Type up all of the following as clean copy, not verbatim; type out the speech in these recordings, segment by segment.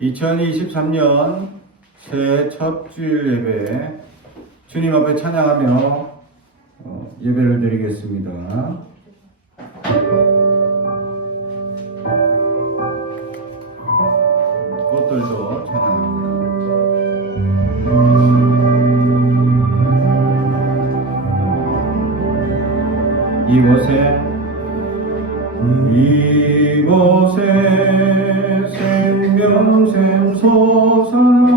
2023년 새해 첫 주일 예배 주님 앞에 찬양하며 예배를 드리겠습니다. 꽃들도 찬양합니다. 이곳에 생명샘 솟아나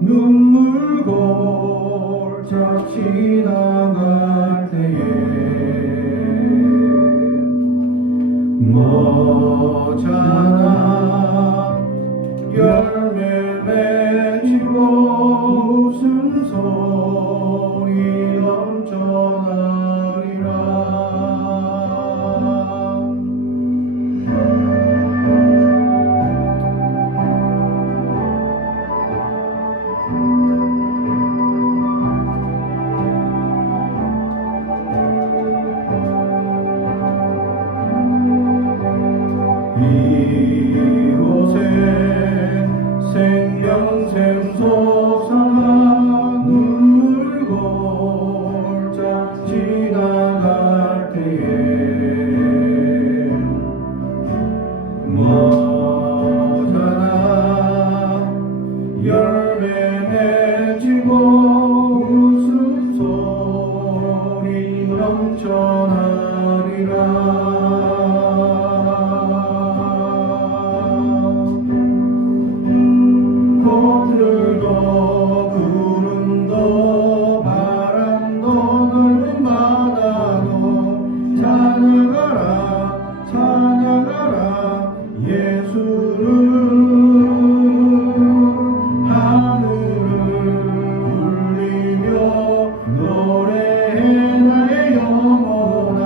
눈물 골짝 지나갈 때에 머잖아 열매 맺히고 웃음소리 넘쳐나리라. 이곳에 생명샘 솟아나 눈물 골짝 지나갈 때에 머잖아 열매 맺히고 웃음소리 넘쳐나리라. 꽃들도 구름도 바람도 넓은 바다도 찬양하라 찬양하라 예수를. 하늘을 울리며 노래해 나의 영혼아.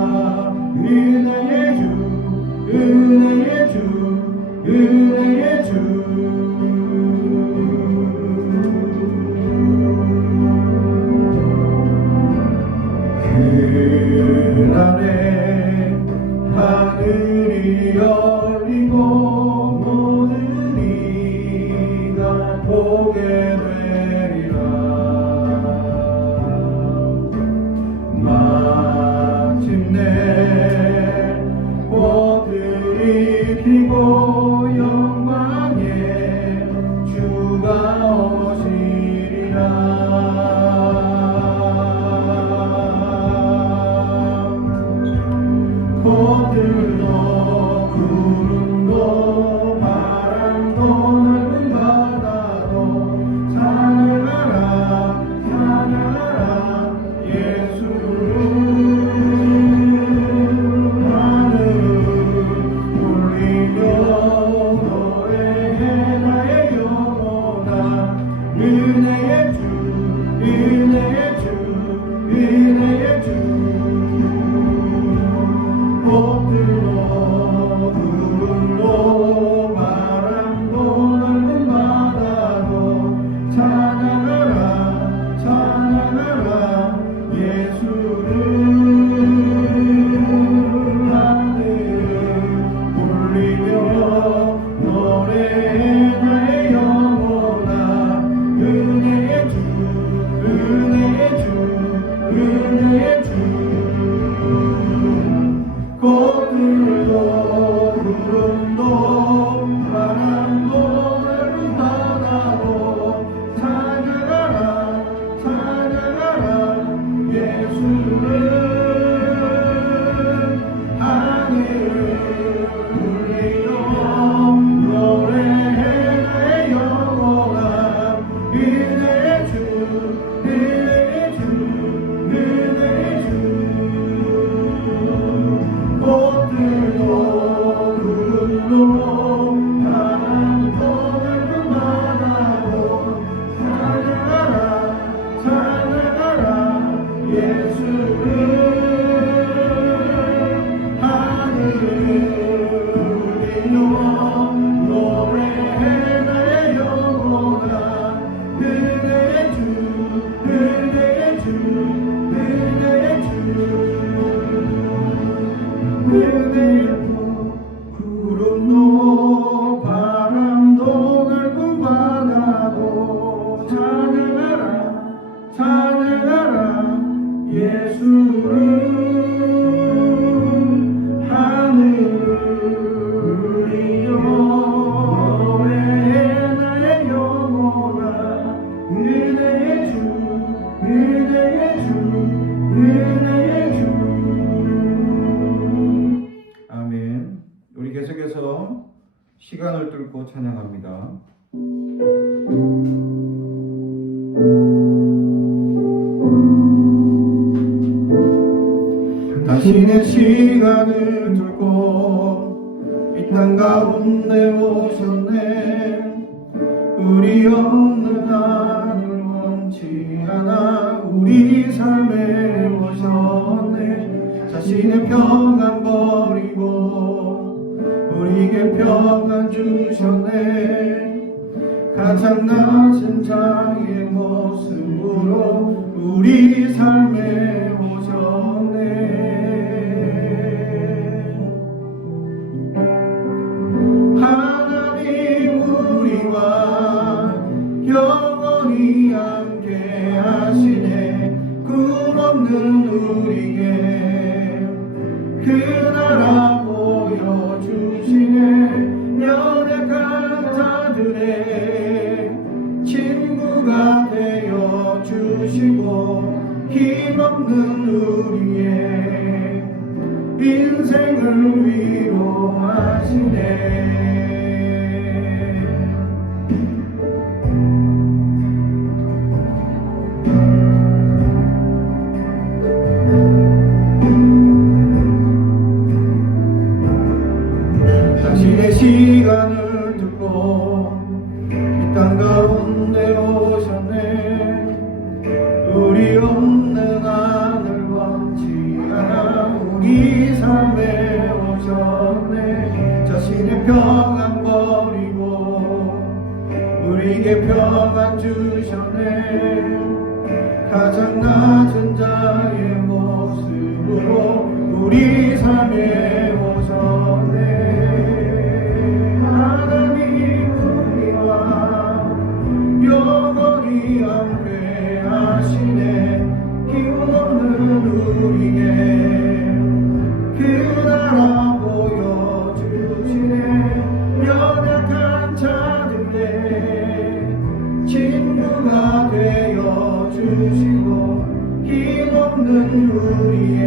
은혜의 주 은혜의 주 은혜의 주. 그날에 하늘이 열리고 모든 이가 보게 되리라. 마침내 꽃들이 피고 영광의 주가 오시리라. 꽃들도 구름도 바람도 넓은 바다도 찬양하라 찬양하라 예수를. 하늘을 울리며 노래해 나의 영혼아. 은혜의 주 은혜의 주 은혜의 주. 꽃들도 구름도 바람도 넓은 바다도 찬양하라 찬양하라 예수를. 하늘을 울리며 노래해 나의 영혼아. 은혜의 주 은혜의 주 은혜의 주. 꽃들도 구름도 바람도 넓은 바다도 찬양하라 찬양하라 예수를. 하늘을 울리며 노래해 나의 영혼아. 은혜의 주 은혜의 주 은혜의 주. 꽃들도 구름도 바람도 넓은 바다도 찬양하라 찬양하라 예수를. 하늘을 울리며 노래해 나의 영혼아. 은혜의 주 은혜의 주 은혜의 주. 은혜도 구름도 바람도 넓은 시간을 뚫고 찬양합니다. 당신의 시간을 뚫고 이 땅 가운데 오셨네. 우리 없는 하늘 원치 않아 우리 삶에 오셨네. 자신의 평안 버리고 우리에게 평안 주셨네. 가장 낮은 자의 모습으로 우리 삶에 오셨네. 하나님 우리와 영원히 함께 하시네. 꿈 없는 우리에게 그 나라 보여주시네. 연약한 자들의 친구가 되어 주시고 힘없는 우리의 인생을 위로하시네. 당신의 시간을 듣고 이 땅 가운데 오셨네. 우리 없는 하늘 원치 않아 우리 삶에 오셨네. 자신의 평안 버리고 우리에게 평안 주셨네. 가장 낮은 자의 모습으로 우리 삶에 오셨네. 영원히 함께 하시네. 힘없는 우리에게 그 나라 보여주시네. 연약한 자들의 친구가 되어 주시고 힘없는 우리의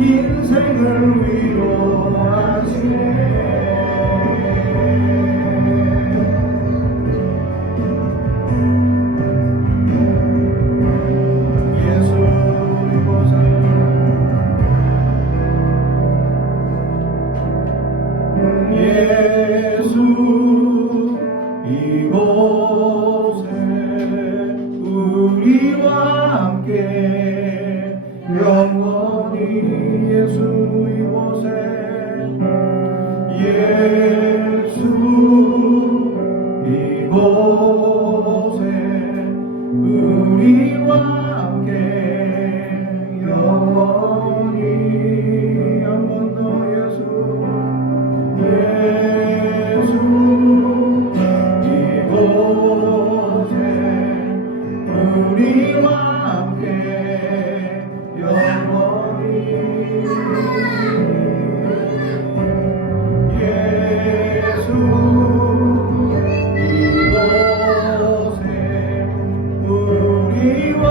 인생을 위로하시네. 예수 이곳에 우리와 함께 영원히 예수 이곳에 예수 이곳에 우리와 함께 영원히 한 번 더 예수 예수 이곳에 우리와 함께 영원히 예수 이곳에 우리와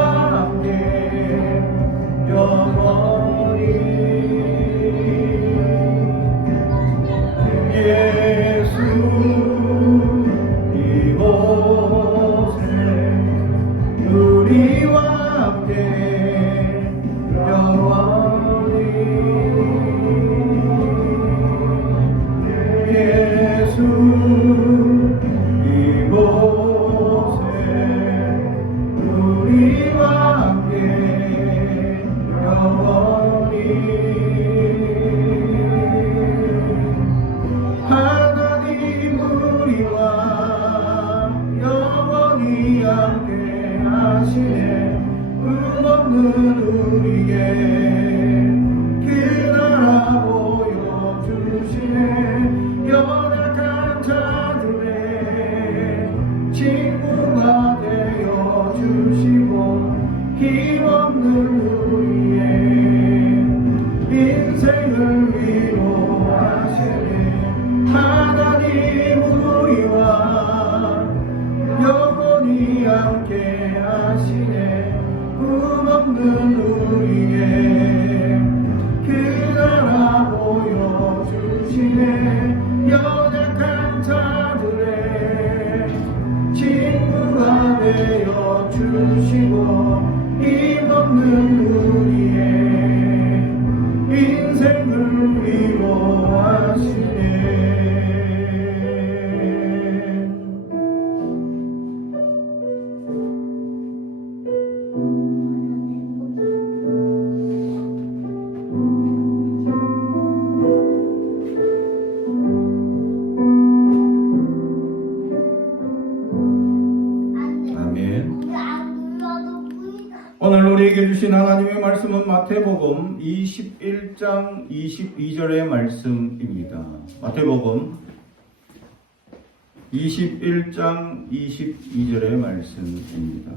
우리에게 주신 하나님의 말씀은 마태복음 21장 22절의 말씀입니다. 마태복음 21장 22절의 말씀입니다.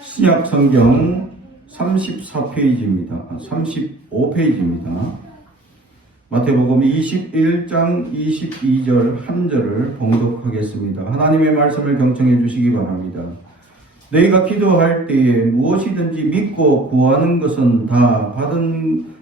신약 성경 34페이지입니다. 35페이지입니다. 마태복음 21장 22절 한 절을 봉독하겠습니다. 하나님의 말씀을 경청해 주시기 바랍니다. 너희가 기도할 때에 무엇이든지 믿고 구하는 것은 다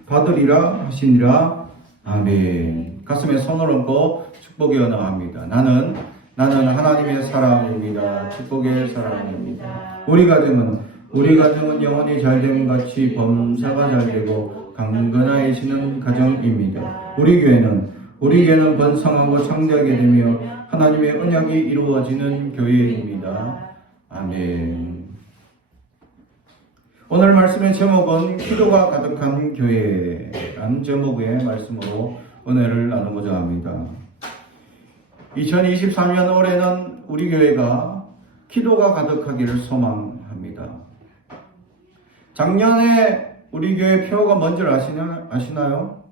받으리라 하시니라. 아멘. 가슴에 손을 얹고 축복의 언어합니다. 나는 하나님의 사랑입니다. 축복의 사랑입니다. 우리 가정은 영혼이 잘됨 같이 범사가 잘되고 강건하여지는 가정입니다. 우리 교회는 번성하고 창대하게 되며 하나님의 언약이 이루어지는 교회입니다. 아멘. 오늘 말씀의 제목은 기도가 가득한 교회라는 제목의 말씀으로 은혜를 나누고자 합니다. 2023년 올해는 우리 교회가 기도가 가득하기를 소망합니다. 작년에 우리 교회 표가 뭔지 아시나요?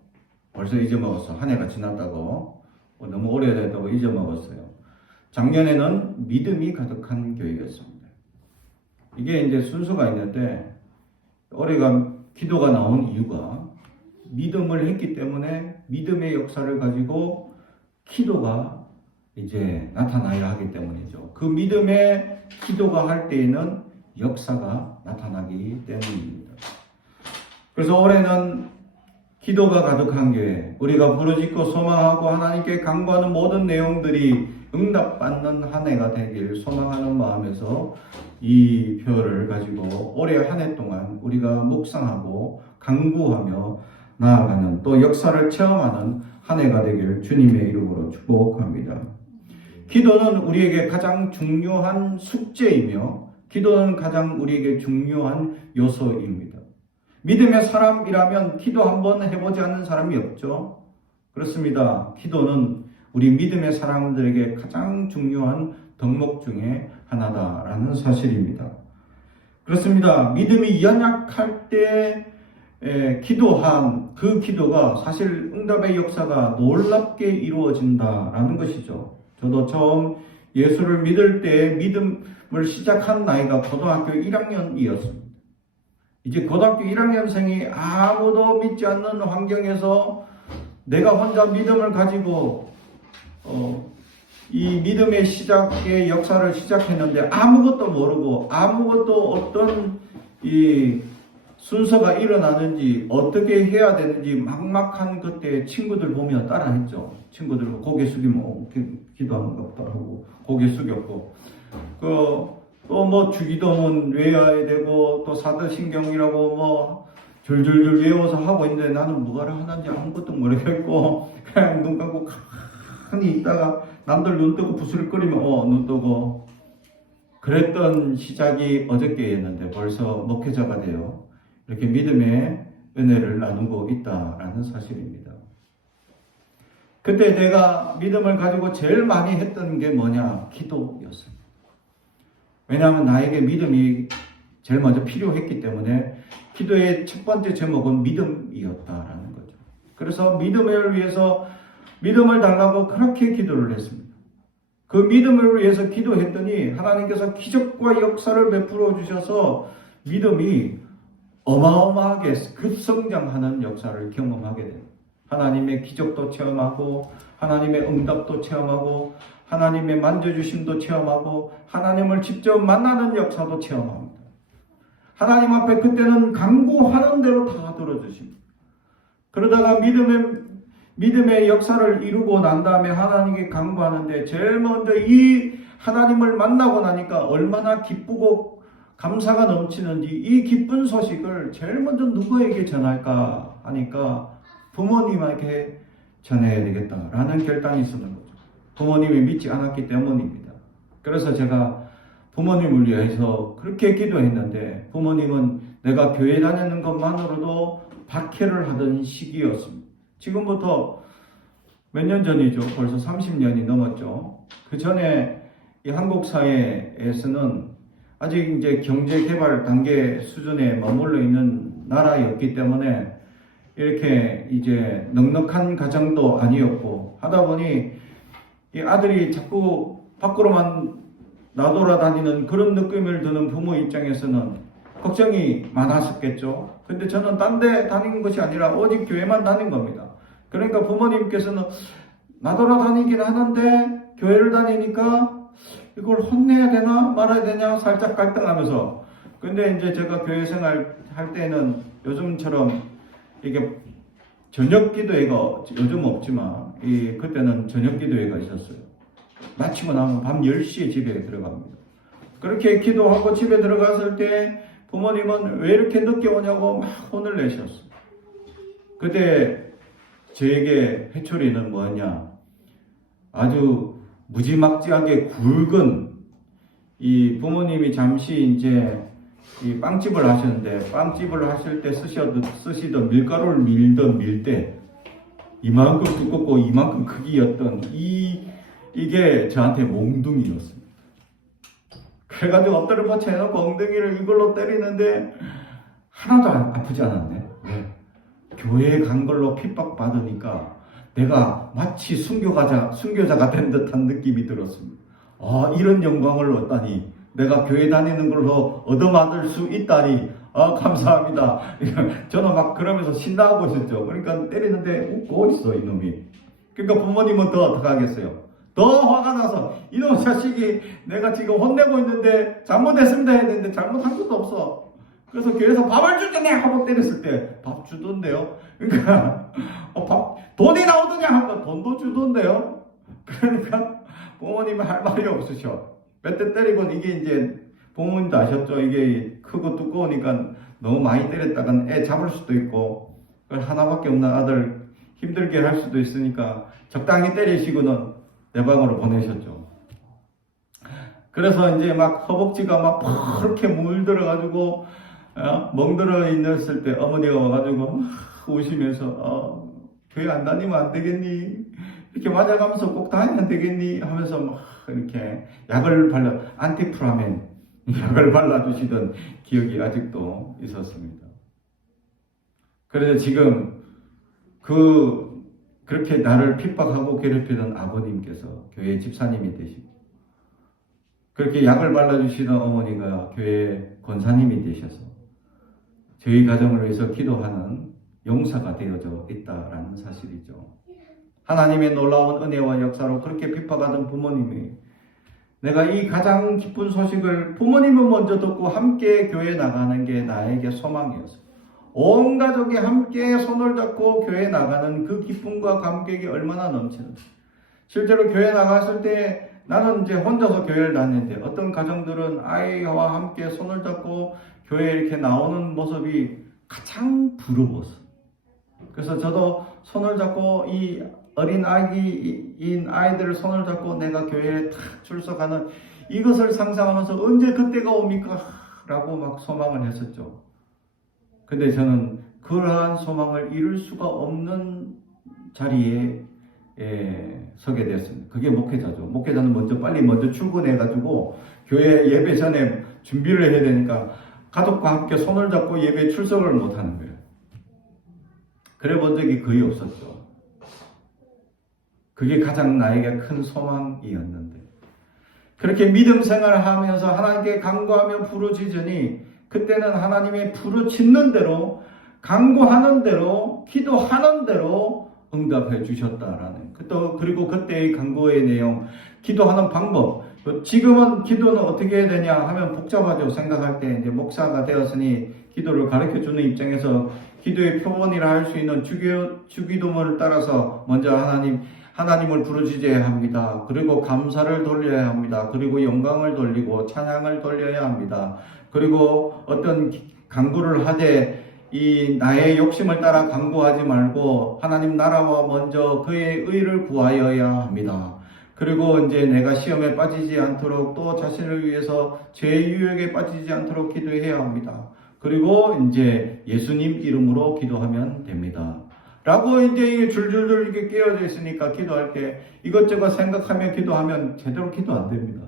벌써 잊어먹었어. 한 해가 지났다고. 너무 오래됐다고 잊어먹었어요. 작년에는 믿음이 가득한 교회였습니다. 이게 이제 순서가 있는데, 올해가 기도가 나온 이유가 믿음을 했기 때문에 믿음의 역사를 가지고 기도가 이제 나타나야 하기 때문이죠. 그 믿음의 기도가 할 때에는 역사가 나타나기 때문입니다. 그래서 올해는 기도가 가득한 교회, 우리가 부르짖고 소망하고 하나님께 간구하는 모든 내용들이 응답받는 한 해가 되길 소망하는 마음에서 이 표를 가지고 올해 한 해 동안 우리가 묵상하고 간구하며 나아가는, 또 역사를 체험하는 한 해가 되길 주님의 이름으로 축복합니다. 기도는 우리에게 가장 중요한 숙제이며 기도는 가장 우리에게 중요한 요소입니다. 믿음의 사람이라면 기도 한번 해보지 않는 사람이 없죠. 그렇습니다. 기도는 우리 믿음의 사람들에게 가장 중요한 덕목 중에 하나다라는 사실입니다. 그렇습니다. 믿음이 연약할 때 기도한 그 기도가 사실 응답의 역사가 놀랍게 이루어진다라는 것이죠. 저도 처음 예수를 믿을 때 믿음을 시작한 나이가 고등학교 1학년이었습니다. 이제 고등학교 1학년생이 아무도 믿지 않는 환경에서 내가 혼자 믿음을 가지고 이 믿음의 시작의 역사를 시작했는데 아무것도 모르고 아무것도 어떤 이 순서가 일어나는지 어떻게 해야 되는지 막막한 그때 친구들 보며 따라했죠. 친구들 고개 숙이면 기도하는 것 같다 하고 고개 숙였고 또 뭐 주기도문 외워야 되고 또 사도신경이라고 뭐 줄줄줄 외워서 하고 있는데 나는 뭐가 하는지 아무것도 모르겠고 그냥 눈 감고 가만히 있다가 남들 눈 뜨고 부스럭거리면 눈 뜨고 그랬던 시작이 어저께였는데 벌써 목회자가 되어 이렇게 믿음의 은혜를 나누고 있다라는 사실입니다. 그때 내가 믿음을 가지고 제일 많이 했던 게 뭐냐? 기도였습니다. 왜냐하면 나에게 믿음이 제일 먼저 필요했기 때문에 기도의 첫 번째 제목은 믿음이었다라는 거죠. 그래서 믿음을 위해서 믿음을 달라고 그렇게 기도를 했습니다. 그 믿음을 위해서 기도했더니 하나님께서 기적과 역사를 베풀어 주셔서 믿음이 어마어마하게 급성장하는 역사를 경험하게 됩니다. 하나님의 기적도 체험하고 하나님의 응답도 체험하고 하나님의 만져주심도 체험하고 하나님을 직접 만나는 역사도 체험합니다. 하나님 앞에 그때는 간구하는 대로 다 들어주십니다. 그러다가 믿음의 역사를 이루고 난 다음에 하나님께 간구하는데 제일 먼저 이 하나님을 만나고 나니까 얼마나 기쁘고 감사가 넘치는지 이 기쁜 소식을 제일 먼저 누구에게 전할까 하니까 부모님에게 전해야 되겠다라는 결단이 있었는 거죠. 부모님이 믿지 않았기 때문입니다. 그래서 제가 부모님을 위해서 그렇게 기도했는데 부모님은 내가 교회 다니는 것만으로도 박해를 하던 시기였습니다. 지금부터 몇 년 전이죠. 벌써 30년이 넘었죠. 그 전에 이 한국 사회에서는 아직 이제 경제 개발 단계 수준에 머물러 있는 나라였기 때문에 이렇게 이제 넉넉한 가정도 아니었고 하다 보니 이 아들이 자꾸 밖으로만 나돌아다니는 그런 느낌을 드는 부모 입장에서는 걱정이 많았었겠죠. 근데 저는 딴 데 다닌 것이 아니라 오직 교회만 다닌 겁니다. 그러니까 부모님께서는 나돌아다니긴 하는데 교회를 다니니까 이걸 혼내야 되나 말아야 되냐 살짝 갈등하면서, 근데 이제 제가 교회 생활 할 때는 요즘처럼 이게 저녁 기도회가 요즘 없지만 그때는 저녁 기도회가 있었어요. 마치고 나면 밤 10시에 집에 들어갑니다. 그렇게 기도하고 집에 들어갔을 때 부모님은 왜 이렇게 늦게 오냐고 막 혼을 내셨어요. 그때 저에게 회초리는 뭐냐, 아주 무지막지하게 굵은 이 부모님이 잠시 이제 이 빵집을 하셨는데 빵집을 하실 때 쓰시던 밀가루를 밀던 밀대 이만큼 두껍고 이만큼 크기였던 이게 저한테 몽둥이였습니다. 그래가지고 엎드려 받쳐 해놓고 엉덩이를 이걸로 때리는데 하나도 아프지 않았네. 왜? 교회에 간 걸로 핍박받으니까 내가 마치 순교자가 된 듯한 느낌이 들었습니다. 아, 이런 영광을 얻다니, 내가 교회 다니는 걸로 얻어맞을 수 있다니, 아, 감사합니다. 저는 막 그러면서 신나하고 있었죠. 그러니까 때리는데 웃고 있어, 이놈이. 그러니까 부모님은 더 어떡하겠어요? 더 화가 나서 이놈 자식이 내가 지금 혼내고 있는데 잘못했습니다 했는데 잘못한 것도 없어. 그래서 교회에서 밥을 주겠네 하고 때렸을 때 밥 주던데요. 그러니까 돈이 나오더냐 하면 돈도 주던데요. 그러니까 부모님이 할 말이 없으셔. 몇 대 때리고 이게 이제 부모님도 아셨죠. 이게 크고 두꺼우니까 너무 많이 때렸다간 애 잡을 수도 있고 하나밖에 없는 아들 힘들게 할 수도 있으니까 적당히 때리시고는 내 방으로 보내셨죠. 그래서 이제 막 허벅지가 막 그렇게 물들어가지고 멍들어 있었을 때 어머니가 와가지고 우시면서 교회 안 다니면 안 되겠니? 이렇게 맞아가면서 꼭 다니면 되겠니? 하면서 막 이렇게 약을 안티프라멘 약을 발라주시던 기억이 아직도 있었습니다. 그래서 지금 그렇게 나를 핍박하고 괴롭히던 아버님께서 교회 집사님이 되시고, 그렇게 약을 발라주시던 어머니가 교회 권사님이 되셔서 저희 가정을 위해서 기도하는 용사가 되어져 있다라는 사실이죠. 하나님의 놀라운 은혜와 역사로 그렇게 핍박하던 부모님이, 내가 이 가장 기쁜 소식을 부모님은 먼저 듣고 함께 교회 나가는 게 나에게 소망이었어요. 온 가족이 함께 손을 잡고 교회 나가는 그 기쁨과 감격이 얼마나 넘치는지. 실제로 교회 나갔을 때 나는 이제 혼자서 교회를 다녔는데 어떤 가정들은 아이와 함께 손을 잡고 교회에 이렇게 나오는 모습이 가장 부러웠어요. 그래서 저도 손을 잡고 이 어린 아기인 아이들을 손을 잡고 내가 교회에 탁 출석하는 이것을 상상하면서 언제 그때가 옵니까? 라고 막 소망을 했었죠. 근데 저는 그러한 소망을 이룰 수가 없는 자리에 서게 되었습니다. 그게 목회자죠. 목회자는 먼저 출근해가지고 교회 예배 전에 준비를 해야 되니까 가족과 함께 손을 잡고 예배 출석을 못하는 거예요. 그래 본 적이 거의 없었죠. 그게 가장 나에게 큰 소망이었는데, 그렇게 믿음 생활을 하면서 하나님께 간구하며 부르짖으니 그때는 하나님의 부르짖는 대로, 간구하는 대로, 기도하는 대로 응답해 주셨다라는. 그리고 그때의 간구의 내용, 기도하는 방법. 지금은 기도는 어떻게 해야 되냐 하면 복잡하죠. 생각할 때 이제 목사가 되었으니 기도를 가르쳐 주는 입장에서 기도의 표본이라 할 수 있는 주기도문을 따라서 먼저 하나님을 부르짖어야 합니다. 그리고 감사를 돌려야 합니다. 그리고 영광을 돌리고 찬양을 돌려야 합니다. 그리고 어떤 간구를 하되 이 나의 욕심을 따라 간구하지 말고 하나님 나라와 먼저 그의 의를 구하여야 합니다. 그리고 이제 내가 시험에 빠지지 않도록 또 자신을 위해서 죄의 유혹에 빠지지 않도록 기도해야 합니다. 그리고 이제 예수님 이름으로 기도하면 됩니다. 라고 이제 이게 줄줄줄 이렇게 끼어져 있으니까 기도할 때 이것저것 생각하며 기도하면 제대로 기도 안 됩니다.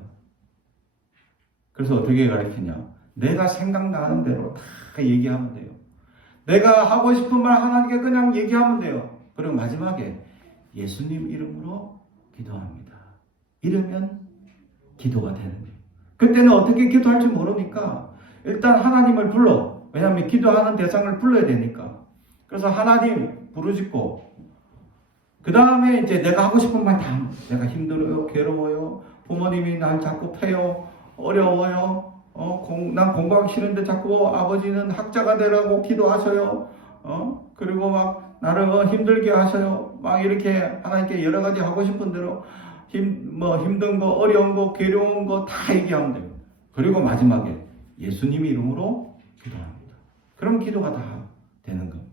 그래서 어떻게 가르치냐? 내가 생각나는 대로 다 얘기하면 돼요. 내가 하고 싶은 말 하나님께 그냥 얘기하면 돼요. 그리고 마지막에 예수님 이름으로 기도합니다. 이러면 기도가 되는 거예요. 그때는 어떻게 기도할지 모르니까 일단 하나님을 불러. 왜냐하면 기도하는 대상을 불러야 되니까. 그래서 하나님 부르짖고 그 다음에 이제 내가 하고 싶은 말 다 합니다. 내가 힘들어요, 괴로워요, 부모님이 날 자꾸 패요, 어려워요, 난 공부하기 싫은데 자꾸 아버지는 학자가 되라고 기도하셔요. 그리고 막 나를 힘들게 하셔요. 막 이렇게 하나님께 여러 가지 하고 싶은 대로 힘든 거, 어려운 거, 괴로운 거 다 얘기하면 돼요. 그리고 마지막에 예수님 이름으로 기도합니다. 그럼 기도가 다 되는 겁니다.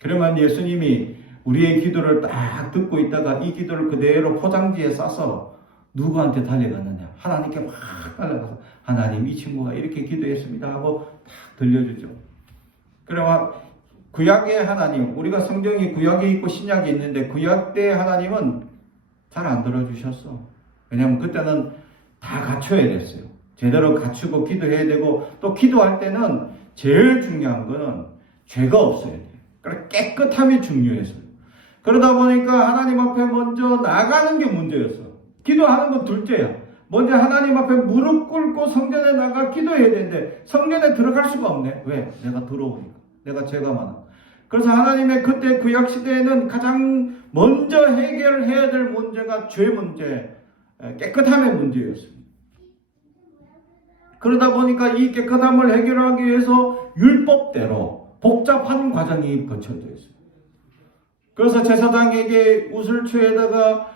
그러면 예수님이 우리의 기도를 딱 듣고 있다가 이 기도를 그대로 포장지에 싸서 누구한테 달려가느냐? 하나님께 막 달려가서 하나님 이 친구가 이렇게 기도했습니다 하고 딱 들려주죠. 그러면 구약의 하나님, 우리가 성경이 구약이 있고 신약이 있는데 구약 때 하나님은 잘 안 들어주셨어. 왜냐하면 그때는 다 갖춰야 됐어요. 제대로 갖추고 기도해야 되고 또 기도할 때는 제일 중요한 거는 죄가 없어야 돼요. 그러니까 깨끗함이 중요했어요. 그러다 보니까 하나님 앞에 먼저 나가는 게 문제였어. 기도하는 건 둘째야. 먼저 하나님 앞에 무릎 꿇고 성전에 나가 기도해야 되는데 성전에 들어갈 수가 없네. 왜? 내가 더러우니까. 내가 죄가 많아. 그래서 하나님의 그때 구약 시대에는 가장 먼저 해결해야 될 문제가 죄 문제, 깨끗함의 문제였습니다. 그러다 보니까 이 깨끗함을 해결하기 위해서 율법대로 복잡한 과정이 거쳐져 있어요. 그래서 제사장에게 우슬초에다가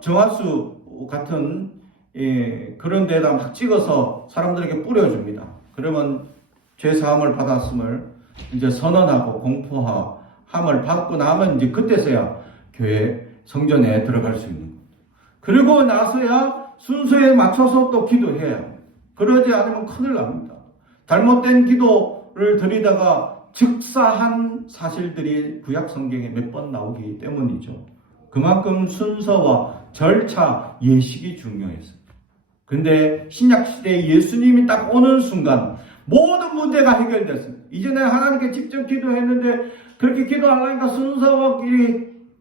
정화수 같은 그런 데다 막 찍어서 사람들에게 뿌려줍니다. 그러면 죄사함을 받았음을 이제 선언하고 공포함을 받고 나면 이제 그때서야 교회 성전에 들어갈 수 있는 겁니다. 그리고 나서야 순서에 맞춰서 또 기도해야 합니다. 그러지 않으면 큰일 납니다. 잘못된 기도를 드리다가 즉사한 사실들이 구약 성경에 몇 번 나오기 때문이죠. 그만큼 순서와 절차, 예식이 중요했어요. 근데 신약 시대에 예수님이 딱 오는 순간 모든 문제가 해결됐습니다. 이전에 하나님께 직접 기도했는데 그렇게 기도하려니까 순서와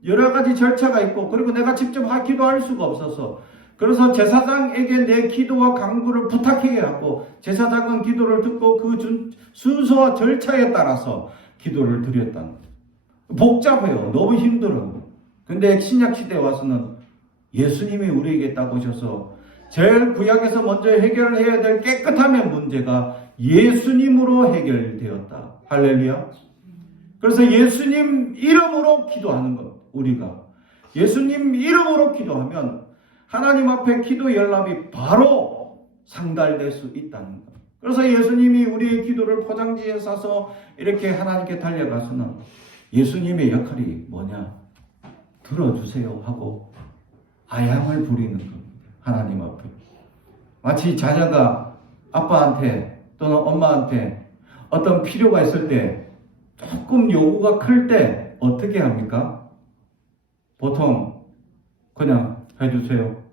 여러 가지 절차가 있고 그리고 내가 직접 기도할 수가 없어서 그래서 제사장에게 내 기도와 간구를 부탁하게 하고 제사장은 기도를 듣고 그 순서와 절차에 따라서 기도를 드렸다는 거예요. 복잡해요. 너무 힘들어요. 근데 신약시대에 와서는 예수님이 우리에게 딱 오셔서 제일 구약에서 먼저 해결해야 될 깨끗함의 문제가 예수님으로 해결되었다. 할렐루야. 그래서 예수님 이름으로 기도하는 것. 우리가 예수님 이름으로 기도하면 하나님 앞에 기도 연락이 바로 상달될 수 있다는 것. 그래서 예수님이 우리의 기도를 포장지에 싸서 이렇게 하나님께 달려가서는 예수님의 역할이 뭐냐? 들어주세요 하고 아양을 부리는 겁니다. 하나님 앞에. 마치 자녀가 아빠한테 또는 엄마한테 어떤 필요가 있을 때 조금 요구가 클 때 어떻게 합니까? 보통 그냥 해주세요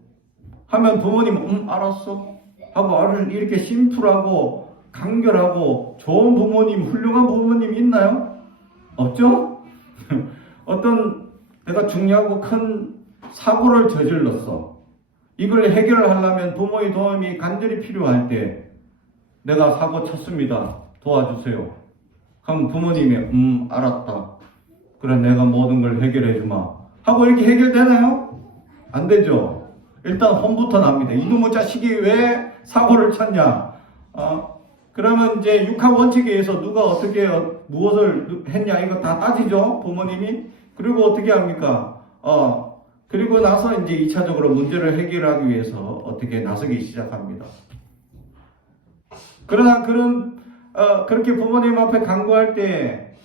하면 부모님은 알았어 하고 이렇게 심플하고 간결하고 좋은 부모님, 훌륭한 부모님 있나요? 없죠? 어떤 내가 중요하고 큰 사고를 저질렀어. 이걸 해결하려면 부모의 도움이 간절히 필요할 때 내가 사고 쳤습니다. 도와주세요. 그럼 부모님이 알았다. 그래 내가 모든 걸 해결해 주마. 하고 이렇게 해결되나요? 안 되죠. 일단 혼부터 납니다. 이놈의 자식이 왜 사고를 쳤냐? 그러면 이제 육합 원칙에 의해서 누가 어떻게 무엇을 했냐 이거 다 따지죠. 부모님이. 그리고 어떻게 합니까? 그리고 나서 이제 2차적으로 문제를 해결하기 위해서 어떻게 나서기 시작합니다. 그러나 그렇게 부모님 앞에 간구할 때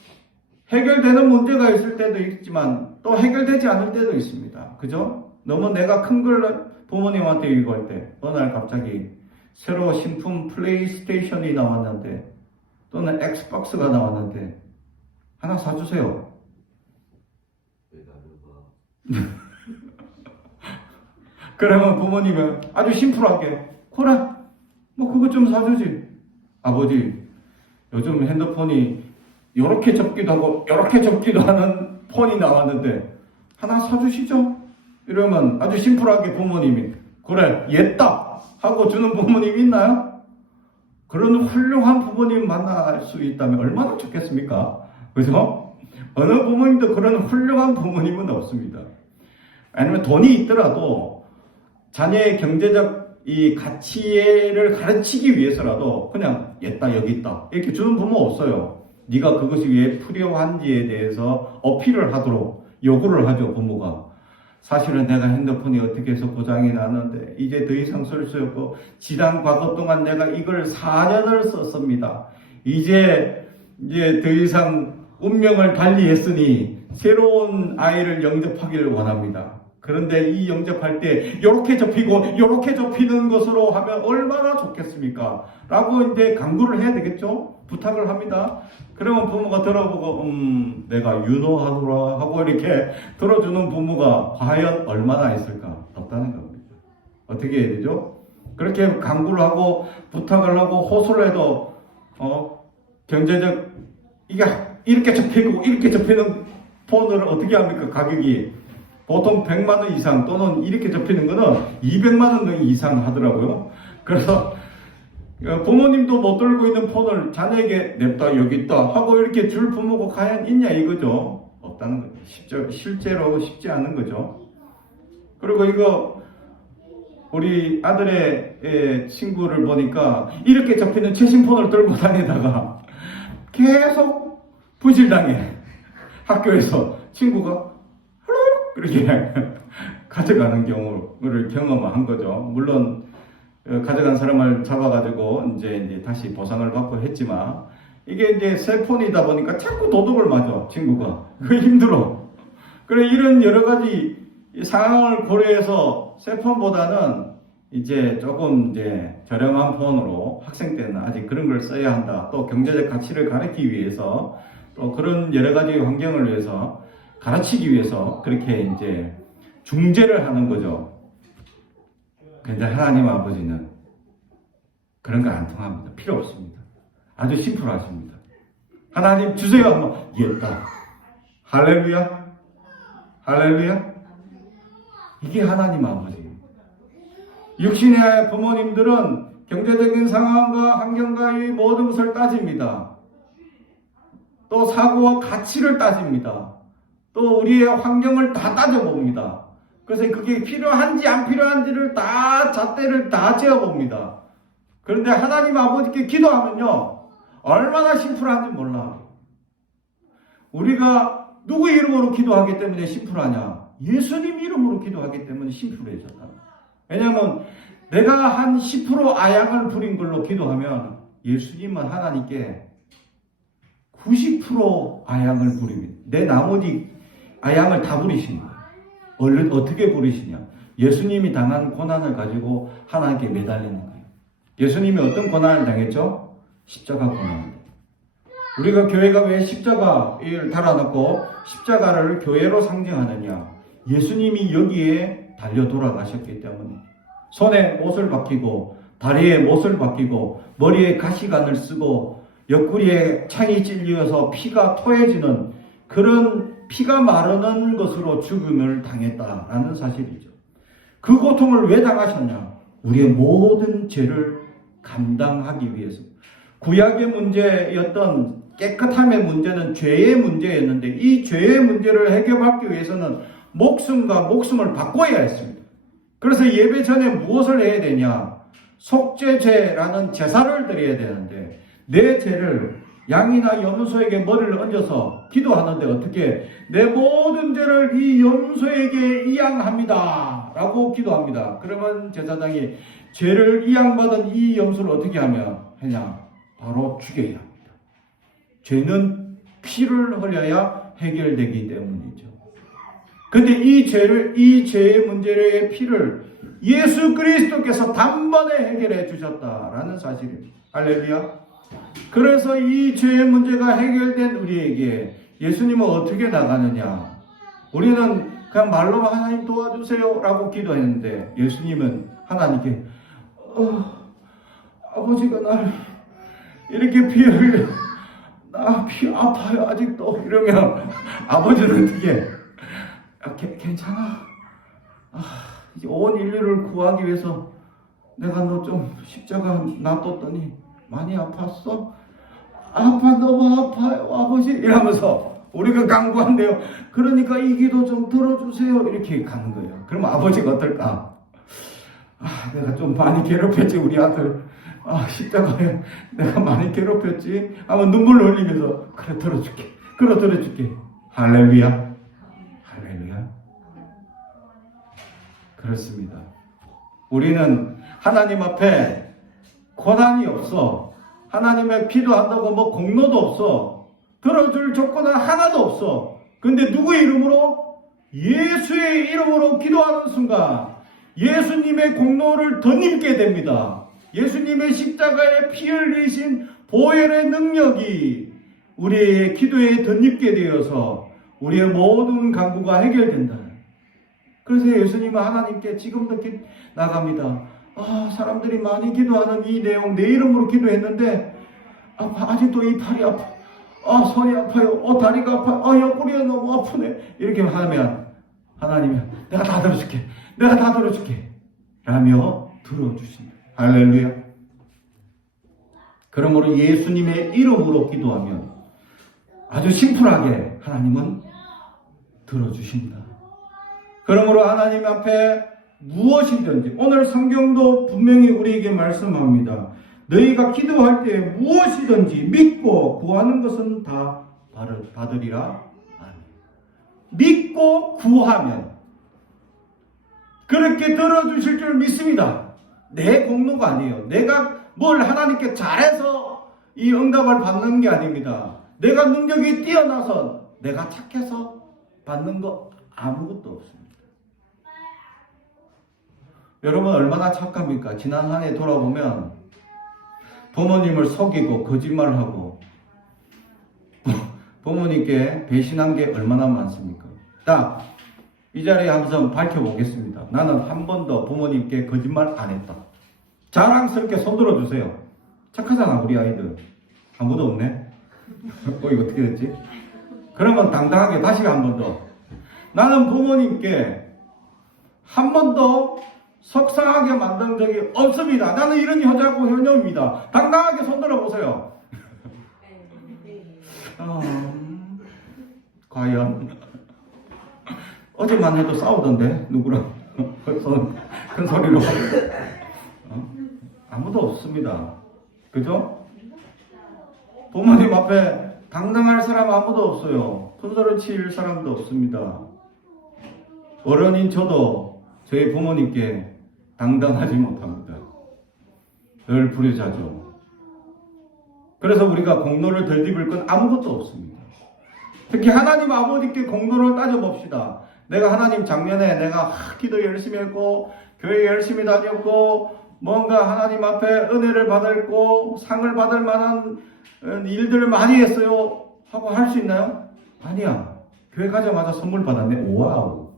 해결되는 문제가 있을 때도 있지만 또 해결되지 않을 때도 있습니다. 그죠? 너무 내가 큰 걸 부모님한테 요구할 때 어느 날 갑자기 새로 신품 플레이스테이션이 나왔는데 또는 엑스박스가 나왔는데 하나 사주세요. 그러면 부모님은 아주 심플하게 그래 뭐 그것 좀 사주지. 아버지 요즘 핸드폰이 요렇게 접기도 하고 요렇게 접기도 하는 폰이 나왔는데 하나 사주시죠. 이러면 아주 심플하게 부모님이 그래 옛다 하고 주는 부모님 있나요? 그런 훌륭한 부모님 만날 수 있다면 얼마나 좋겠습니까? 그죠? 어느 부모님도 그런 훌륭한 부모님은 없습니다. 아니면 돈이 있더라도 자녀의 경제적 이 가치를 가르치기 위해서라도 그냥 옛다 여기 있다 이렇게 주는 부모 없어요. 네가 그것이 왜 필요한지에 대해서 어필을 하도록 요구를 하죠, 부모가. 사실은 내가 핸드폰이 어떻게 해서 고장이 나는데 이제 더 이상 쓸 수 없고 지난 과거 동안 내가 이걸 4년을 썼습니다. 이제 더 이상 운명을 달리했으니 새로운 아이를 영접하기를 원합니다. 그런데 이 영접할 때 요렇게 접히고 요렇게 접히는 것으로 하면 얼마나 좋겠습니까? 라고 이제 강구를 해야 되겠죠? 부탁을 합니다. 그러면 부모가 들어보고 내가 유노하노라 하고 이렇게 들어주는 부모가 과연 얼마나 있을까? 없다는 겁니다. 어떻게 해야 되죠? 그렇게 강구를 하고 부탁을 하고 호소를 해도 경제적 이게 이렇게 접히고 이렇게 접히는 폰을 어떻게 합니까? 가격이 보통 100만 원 이상 또는 이렇게 접히는 거는 200만 원 이상 하더라고요. 그래서 부모님도 못 들고 있는 폰을 자녀에게 냅다 여기 있다 하고 이렇게 줄 부모가 과연 있냐 이거죠. 없다는 거죠. 실제로 쉽지 않은 거죠. 그리고 이거 우리 아들의 친구를 보니까 이렇게 접히는 최신 폰을 들고 다니다가 계속 부실당해. 학교에서 친구가 그렇게 가져가는 경우를 경험한 거죠. 물론 가져간 사람을 잡아가지고 이제 다시 보상을 받고 했지만 이게 이제 새 폰이다 보니까 자꾸 도둑을 맞아 친구가. 그게 힘들어. 그래 이런 여러 가지 상황을 고려해서 새 폰보다는 이제 조금 이제 저렴한 폰으로 학생 때는 아직 그런 걸 써야 한다. 또 경제적 가치를 가르치기 위해서 또 그런 여러 가지 환경을 위해서 가르치기 위해서 그렇게 이제 중재를 하는 거죠. 근데 하나님 아버지는 그런 거 안 통합니다. 필요 없습니다. 아주 심플하십니다. 하나님 주세요 하면 예다. 할렐루야. 할렐루야. 이게 하나님 아버지예요. 육신의 부모님들은 경제적인 상황과 환경과 이 모든 것을 따집니다. 또 사고와 가치를 따집니다. 또 우리의 환경을 다 따져봅니다. 그래서 그게 필요한지 안 필요한지를 다 잣대를 다 재어봅니다. 그런데 하나님 아버지께 기도하면요 얼마나 심플한지 몰라. 우리가 누구 이름으로 기도하기 때문에 심플하냐? 예수님 이름으로 기도하기 때문에 심플해졌다. 왜냐하면 내가 한 10% 아양을 부린 걸로 기도하면 예수님은 하나님께 90% 아양을 부립니다. 내 나머지 아양을 다 부리신 거예요. 어떻게 부리시냐? 예수님이 당한 고난을 가지고 하나님께 매달리는 거예요. 예수님이 어떤 고난을 당했죠? 십자가 고난. 우리가 교회가 왜 십자가를 달아놓고 십자가를 교회로 상징하느냐? 예수님이 여기에 달려 돌아가셨기 때문에 손에 옷을 벗기고 다리에 못을 벗기고 머리에 가시관을 쓰고 옆구리에 창이 찔려서 피가 토해지는 그런 피가 마르는 것으로 죽음을 당했다라는 사실이죠. 그 고통을 왜 당하셨냐? 우리의 모든 죄를 감당하기 위해서. 구약의 문제였던 깨끗함의 문제는 죄의 문제였는데 이 죄의 문제를 해결하기 위해서는 목숨과 목숨을 바꿔야 했습니다. 그래서 예배 전에 무엇을 해야 되냐? 속죄제라는 제사를 드려야 되는데 내 죄를 양이나 염소에게 머리를 얹어서 기도하는데 어떻게 내 모든 죄를 이 염소에게 이양합니다 라고 기도합니다. 그러면 제사장이 죄를 이양받은 이 염소를 어떻게 하냐? 바로 죽여야 합니다. 죄는 피를 흘려야 해결되기 때문이죠. 근데 이 죄의 문제의 피를 예수 그리스도께서 단번에 해결해 주셨다라는 사실입니다. 할렐루야. 그래서 이 죄의 문제가 해결된 우리에게 예수님은 어떻게 나가느냐? 우리는 그냥 말로만 하나님 도와주세요 라고 기도했는데 예수님은 하나님께 아버지가 나를 이렇게 피 흘려 나 피 아파요 아직도 이러면 아버지는 어떻게 괜찮아 이제 온 인류를 구하기 위해서 내가 너 좀 십자가 놔뒀더니 많이 아팠어? 너무 아파요 아버지 이러면서 우리가 간구한대요. 그러니까 이 기도 좀 들어주세요 이렇게 가는 거예요. 그러면 아버지가 어떨까? 내가 좀 많이 괴롭혔지 우리 아들. 십자가에 내가 많이 괴롭혔지. 아마 눈물 흘리면서 그래 들어줄게. 할렐루야. 그렇습니다. 우리는 하나님 앞에 고난이 없어. 하나님의 기도한다고 뭐 공로도 없어. 들어줄 조건은 하나도 없어. 근데 누구의 이름으로? 예수의 이름으로 기도하는 순간 예수님의 공로를 덧입게 됩니다. 예수님의 십자가에 피 흘리신 보혈의 능력이 우리의 기도에 덧입게 되어서 우리의 모든 간구가 해결된다. 그래서 예수님은 하나님께 지금도 나갑니다. 사람들이 많이 기도하는 이 내용 내 이름으로 기도했는데 아직도 이 팔이 아파. 손이 아파요. 다리가 아파. 옆구리가 너무 아프네. 이렇게 하면 하나님이 내가 다 들어줄게. 라며 들어주신다. 할렐루야. 그러므로 예수님의 이름으로 기도하면 아주 심플하게 하나님은 들어주신다. 그러므로 하나님 앞에 무엇이든지 오늘 성경도 분명히 우리에게 말씀합니다. 너희가 기도할 때 무엇이든지 믿고 구하는 것은 다 받으리라. 믿고 구하면 그렇게 들어주실 줄 믿습니다. 내 공로가 아니에요. 내가 뭘 하나님께 잘해서 이 응답을 받는 게 아닙니다. 내가 능력이 뛰어나서 내가 착해서 받는 거 아무것도 없습니다. 여러분 얼마나 착합니까? 지난 한 해 돌아보면 부모님을 속이고 거짓말하고 부모님께 배신한 게 얼마나 많습니까? 이 자리에 한번 밝혀보겠습니다. 나는 한 번도 부모님께 거짓말 안 했다. 자랑스럽게 손 들어주세요. 착하잖아 우리 아이들. 아무도 없네. 이거 어떻게 됐지? 그러면 당당하게 다시 한 번 더. 나는 부모님께 한 번도 속상하게 만든 적이 없습니다. 나는 이런 효녀입니다. 당당하게 손 들어보세요. 과연 어제만 해도 싸우던데 누구랑 큰 소리로 아무도 없습니다. 그죠? 부모님 앞에 당당할 사람 아무도 없어요. 큰 소리 칠 사람도 없습니다. 어른인 저도 저희 부모님께 당당하지 못합니다. 늘 부르자죠. 그래서 우리가 공로를 덜입을 건 아무것도 없습니다. 특히 하나님 아버지께 공로를 따져봅시다. 내가 하나님 작년에 내가 기도 열심히 했고 교회 열심히 다녔고 뭔가 하나님 앞에 은혜를 받았고 상을 받을 만한 일들을 많이 했어요 하고 할 수 있나요? 아니야. 교회 가자마자 선물 받았네. 와우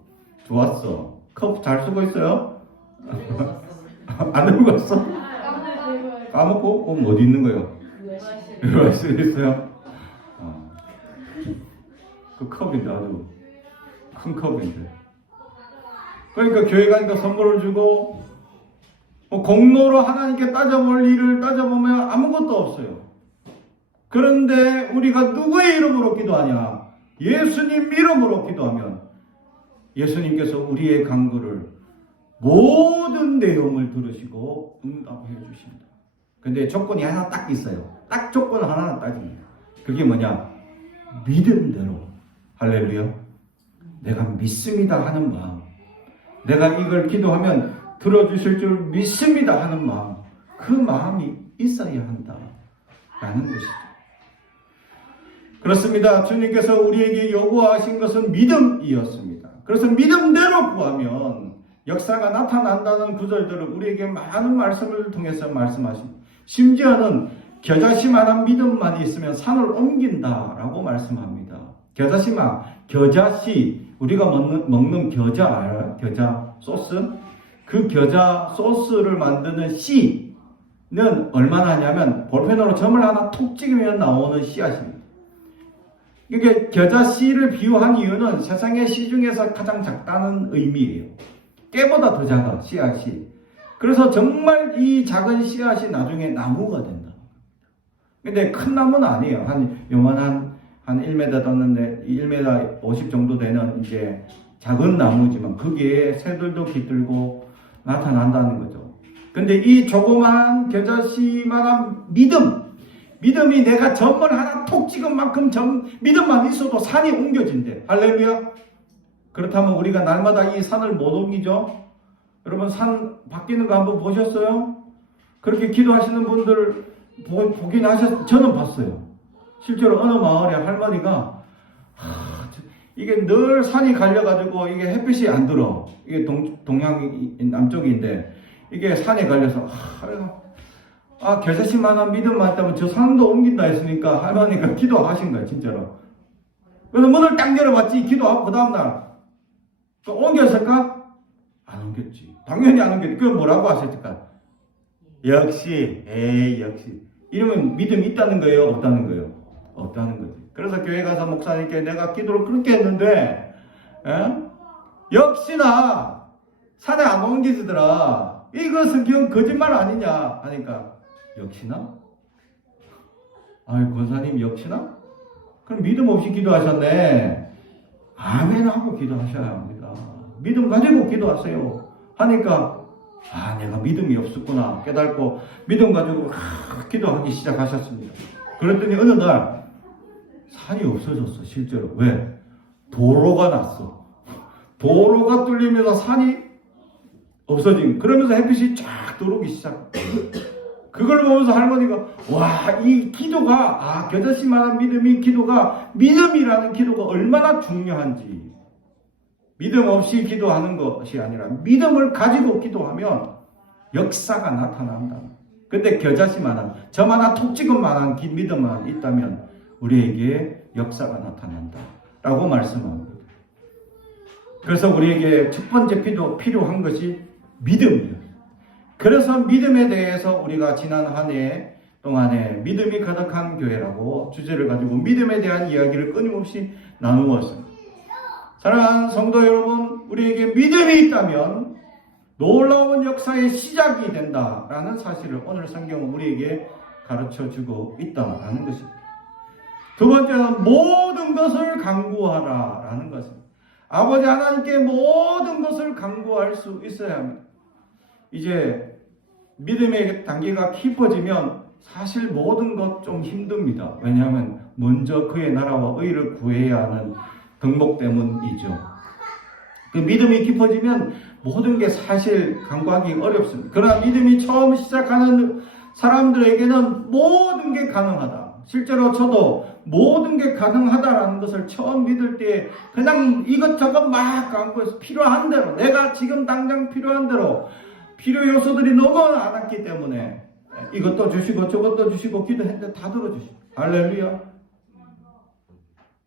좋았어. 컵 잘 쓰고 있어요? 안 들고 왔어? 까먹고? 그럼 어디 있는 거예요? 유아실에 있어요? 그 컵인데 아주 큰 컵인데. 그러니까 교회 가니까 선물을 주고 공로로 하나님께 따져볼 일을 따져보면 아무것도 없어요. 그런데 우리가 누구의 이름으로 기도하냐? 예수님 이름으로 기도하면 예수님께서 우리의 간구를 모든 내용을 들으시고 응답해 주신다. 근데 조건이 하나 딱 있어요. 딱 조건 하나는 따집니다. 그게 뭐냐? 믿음대로. 할렐루야. 내가 믿습니다 하는 마음. 내가 이걸 기도하면 들어주실 줄 믿습니다 하는 마음. 그 마음이 있어야 한다 라는 것이죠. 그렇습니다. 주님께서 우리에게 요구하신 것은 믿음이었습니다. 그래서 믿음대로 구하면 역사가 나타난다는 구절들을 우리에게 많은 말씀을 통해서 말씀하십니다. 심지어는 겨자씨만한 믿음만 있으면 산을 옮긴다라고 말씀합니다. 겨자씨 우리가 먹는 겨자 알아요? 겨자 소스? 그 겨자 소스를 만드는 씨는 얼마나 하냐면 볼펜으로 점을 하나 툭 찍으면 나오는 씨앗입니다. 이게 겨자 씨를 비유한 이유는 세상의 씨 중에서 가장 작다는 의미예요. 깨보다 더 작아, 씨앗이. 그래서 정말 이 작은 씨앗이 나중에 나무가 된다. 근데 큰 나무는 아니에요. 요만한 1m 떴는데 1m 50 정도 되는 이제 작은 나무지만 거기에 새들도 깃들고 나타난다는 거죠. 근데 이 조그만 겨자씨만한 믿음이 내가 점을 하나 톡 찍은 만큼 믿음만 있어도 산이 옮겨진대. 할렐루야. 그렇다면 우리가 날마다 이 산을 못 옮기죠? 여러분 산 바뀌는 거 한번 보셨어요? 그렇게 기도하시는 분들 보긴 저는 봤어요. 실제로 어느 마을에 할머니가 이게 늘 산이 갈려가지고 이게 햇빛이 안 들어. 이게 남쪽인데 이게 산에 갈려서 겨자씨만한 믿음만 있다면 저 산도 옮긴다 했으니까 할머니가 기도하신 거야 진짜로. 그래서 문을 딱 열어봤지 기도하고 그 다음날 옮겼을까? 안 옮겼지. 당연히 안 옮겼지. 그럼 뭐라고 하셨을까? 역시 이러면 믿음이 있다는 거예요? 없다는 거예요? 없다는 거지. 그래서 교회 가서 목사님께 내가 기도를 그렇게 했는데 역시나 산에 안 옮기더라. 이것은 그냥 거짓말 아니냐 하니까 역시나? 권사님 역시나? 그럼 믿음 없이 기도하셨네. 아멘 하고 기도하셔야 합니다. 믿음 가지고 기도하세요. 하니까 내가 믿음이 없었구나 깨닫고 믿음 가지고 기도하기 시작하셨습니다. 그랬더니 어느 날 산이 없어졌어. 실제로. 왜? 도로가 났어. 도로가 뚫리면서 산이 없어진. 그러면서 햇빛이 쫙 들어오기 시작. 그걸 보면서 할머니가 이 기도가 겨자씨만한 기도가 믿음이라는 기도가 얼마나 중요한지. 믿음 없이 기도하는 것이 아니라 믿음을 가지고 기도하면 역사가 나타난다. 근데 겨자씨만한 점 하나 톡 찍은 만한 믿음만 있다면 우리에게 역사가 나타난다 라고 말씀합니다. 그래서 우리에게 첫 번째 필요한 것이 믿음이에요. 그래서 믿음에 대해서 우리가 지난 한 해 동안에 믿음이 가득한 교회라고 주제를 가지고 믿음에 대한 이야기를 끊임없이 나누었습니다. 사랑하는 성도 여러분, 우리에게 믿음이 있다면 놀라운 역사의 시작이 된다라는 사실을 오늘 성경은 우리에게 가르쳐주고 있다라는 것입니다. 두 번째는 모든 것을 간구하라라는 것입니다. 아버지 하나님께 모든 것을 간구할 수 있어야 합니다. 이제 믿음의 단계가 깊어지면 사실 모든 것 좀 힘듭니다. 왜냐하면 먼저 그의 나라와 의를 구해야 하는 덕목 때문이죠. 그 믿음이 깊어지면 모든 게 사실 간구하기 어렵습니다. 그러나 믿음이 처음 시작하는 사람들에게는 모든 게 가능하다. 실제로 저도 모든 게 가능하다라는 것을 처음 믿을 때 그냥 이것저것 막 간구해서 필요한 대로 내가 지금 당장 필요한 대로 필요 요소들이 너무 많았기 때문에 이것도 주시고 저것도 주시고 기도했는데 다 들어주시고 할렐루야.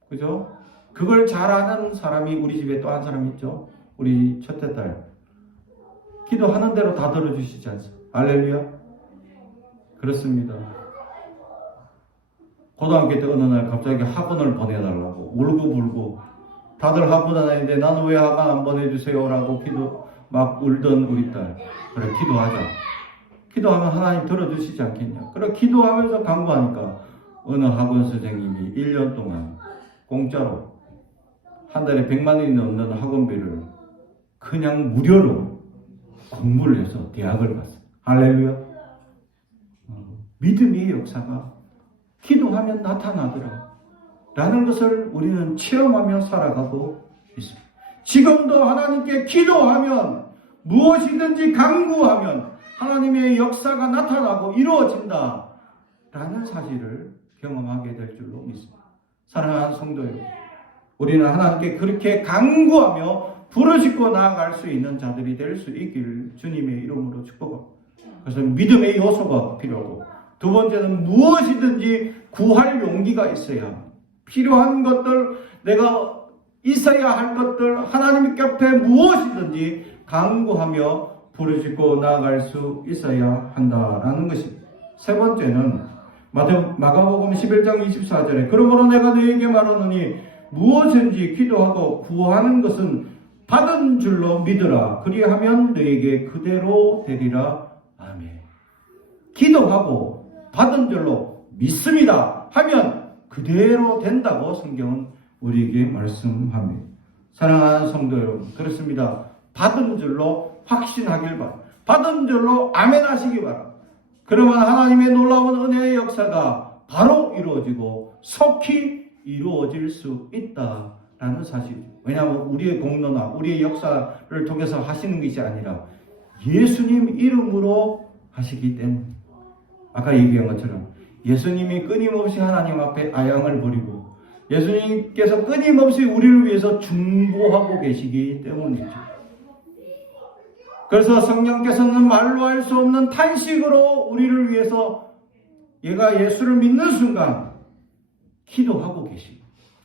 그죠? 그걸 잘하는 사람이 우리 집에 또 한 사람 있죠. 우리 첫째 딸. 기도하는 대로 다 들어주시지 않습니까? 할렐루야. 그렇습니다. 고등학교 때 어느 날 갑자기 학원을 보내달라고 울고불고 다들 학원 다니는데 나는 왜 학원 안 보내주세요 라고 막 울던 우리 딸. 그래 기도하자. 기도하면 하나님 들어주시지 않겠냐. 그래 기도하면서 간구하니까 어느 학원 선생님이 1년 동안 공짜로 한 달에 100만 원이 넘는 학원비를 그냥 무료로 공부를 해서 대학을 갔어요. 할렐루야. 믿음의 역사가 기도하면 나타나더라 라는 것을 우리는 체험하며 살아가고 있습니다. 지금도 하나님께 기도하면 무엇이든지 간구하면 하나님의 역사가 나타나고 이루어진다 라는 사실을 경험하게 될 줄로 믿습니다. 사랑하는 성도 여러분, 우리는 하나님께 그렇게 간구하며 부르짖고 나아갈 수 있는 자들이 될 수 있기를 주님의 이름으로 축복합니다. 그래서 믿음의 요소가 필요하고 두 번째는 무엇이든지 구할 용기가 있어야 합니다. 필요한 것들 내가 있어야 할 것들 하나님 곁에 무엇이든지 간구하며 부르짖고 나아갈 수 있어야 한다라는 것입니다. 세 번째는 마가복음 11장 24절에 그러므로 내가 너에게 말하노니 무엇인지 기도하고 구하는 것은 받은 줄로 믿으라. 그리하면 너에게 그대로 되리라. 아멘. 기도하고 받은 줄로 믿습니다 하면 그대로 된다고 성경은 우리에게 말씀합니다. 사랑하는 성도 여러분, 그렇습니다. 받은 줄로 확신하길 바랍니다. 받은 줄로 아멘 하시기 바랍니다. 그러면 하나님의 놀라운 은혜의 역사가 바로 이루어지고 속히 이루어질 수 있다라는 사실이죠. 왜냐하면 우리의 공로나 우리의 역사를 통해서 하시는 것이 아니라 예수님 이름으로 하시기 때문에 아까 얘기한 것처럼 예수님이 끊임없이 하나님 앞에 아양을 부리고 예수님께서 끊임없이 우리를 위해서 중보하고 계시기 때문이죠. 그래서 성령께서는 말로 할 수 없는 탄식으로 우리를 위해서 얘가 예수를 믿는 순간 기도하고 계시고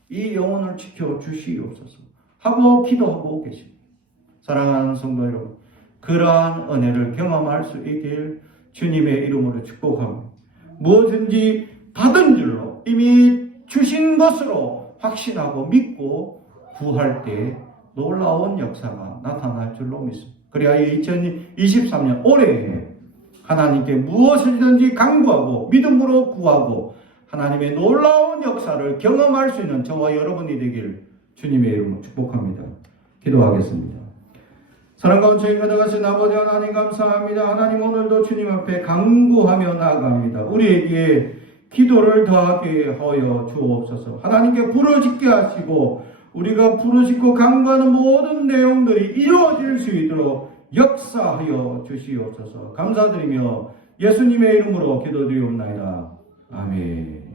이 영혼을 지켜주시옵소서 하고 기도하고 계십니다. 사랑하는 성도 여러분, 그러한 은혜를 경험할 수 있길 주님의 이름으로 축복합니다. 무엇인지 받은 줄로 이미 주신 것으로 확신하고 믿고 구할 때 놀라운 역사가 나타날 줄로 믿습니다. 그래야 2023년 올해에 하나님께 무엇이든지 간구하고 믿음으로 구하고 하나님의 놀라운 역사를 경험할 수 있는 저와 여러분이 되길 주님의 이름으로 축복합니다. 기도하겠습니다. 사랑 가운데 가져가신 아버지 하나님 감사합니다. 하나님 오늘도 주님 앞에 간구하며 나아갑니다. 우리에게 기도를 더하게 하여 주옵소서. 하나님께 부르짖게 하시고 우리가 부르짖고 간구하는 모든 내용들이 이루어질 수 있도록 역사하여 주시옵소서. 감사드리며 예수님의 이름으로 기도드리옵나이다. 아멘.